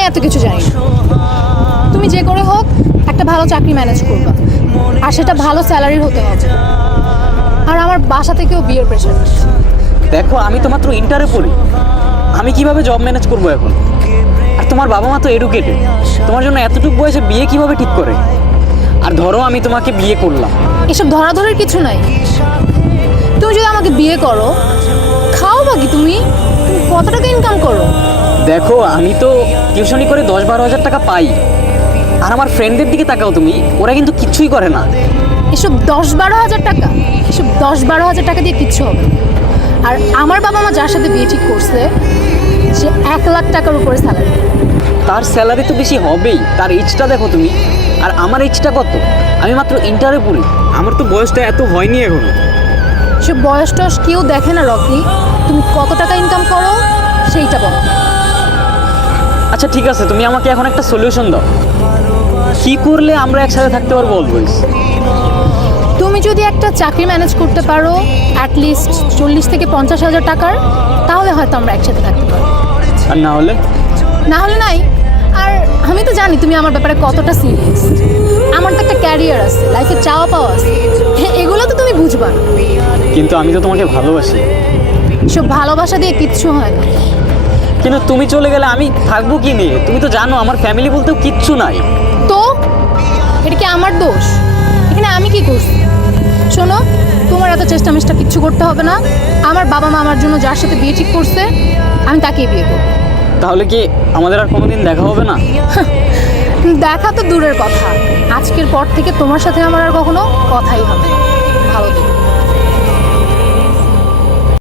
নিয়ে এত কিছু জানি না। তুমি যে করে হোক একটা ভালো চাকরি ম্যানেজ করবা, আর সেটা ভালো স্যালারির হতে হবে। আর আমার বাসা থেকেও বিয়ের প্রেশার। দেখো আমি তো মাত্র ইন্টারে পড়ি, আমি কিভাবে জব ম্যানেজ করবো এখন? আর তোমার বাবা মা তো এডুকেটেড, তোমার জন্য এতটুকু বয়সে বিয়ে কিভাবে ঠিক করে? আর ধরো আমি তোমাকে বিয়ে করলাম, এসব ধরাধরের কিছু নাই। তুমি যদি আমাকে বিয়ে করো, খাও বাকি তুমি কত টাকা ইনকাম করো? দেখো আমি তো টিউশনি করে 10-12 হাজার টাকা পাই। আর আমার ফ্রেন্ডদের দিকে তাকাও তুমি, ওরা কিন্তু কিচ্ছুই করে না। এসব 10-12 হাজার টাকা, এসব 10-12 হাজার টাকা দিয়ে কিচ্ছু হবে না। আর আমার বাবা মা যার সাথে বিয়ে ঠিক করছে সে 1 লাখ টাকার উপরে স্যালারি। তার স্যালারি তো বেশি হবেই, তার এজটা দেখো তুমি। আর আমার এজটা কত? আমি মাত্র ইন্টারে পড়ি, আমার তো বয়সটা এত হয়নি এখনো। সে বয়স টয়স কেউ দেখে না রকি, তুমি কত টাকা ইনকাম করো সেইটা বলো। আচ্ছা ঠিক আছে, তুমি আমাকে এখন একটা সলিউশন দাও, কি করলে আমরা একসাথে থাকতে পারবো অলওয়েজ? তুমি যদি একটা চাকরি ম্যানেজ করতে পারো অ্যাটলিস্ট 40 থেকে 50 হাজার টাকার, তাহলে হয়তো আমরা একসাথে থাকতে পারবো। আর না হলে? না হলে নাই। আর আমি তো জানি তুমি আমার ব্যাপারে কতটা সিরিয়াস। আমার তো একটা ক্যারিয়ার আছে, লাইফে চাওয়া পাওয়া আছে, এগুলো তো তুমি বুঝবা না। কিন্তু আমি তো তোমাকে ভালোবাসি। সব ভালোবাসা দিয়ে কিচ্ছু হয় না। কিন্তু তুমি চলে গেলে আমি থাকবো কি নিয়ে? তুমি তো জানো আমার ফ্যামিলি বলতেও কিচ্ছু নাই। তো এটা কি আমার দোষ? এখানে আমি কি করছি? শোনো, তোমার এত চেষ্টা মেষ্টা কিচ্ছু করতে হবে না। আমার বাবা মা আমার জন্য যার সাথে বিয়ে ঠিক করছে, আমি তাকেই বিয়ে করব। তাহলে কি আমাদের আর কোনোদিন দেখা হবে না? দেখা তো দূরের কথা, আজকের পর থেকে তোমার সাথে আমার আর কখনো কথাই হবে না। ভালো থেকো।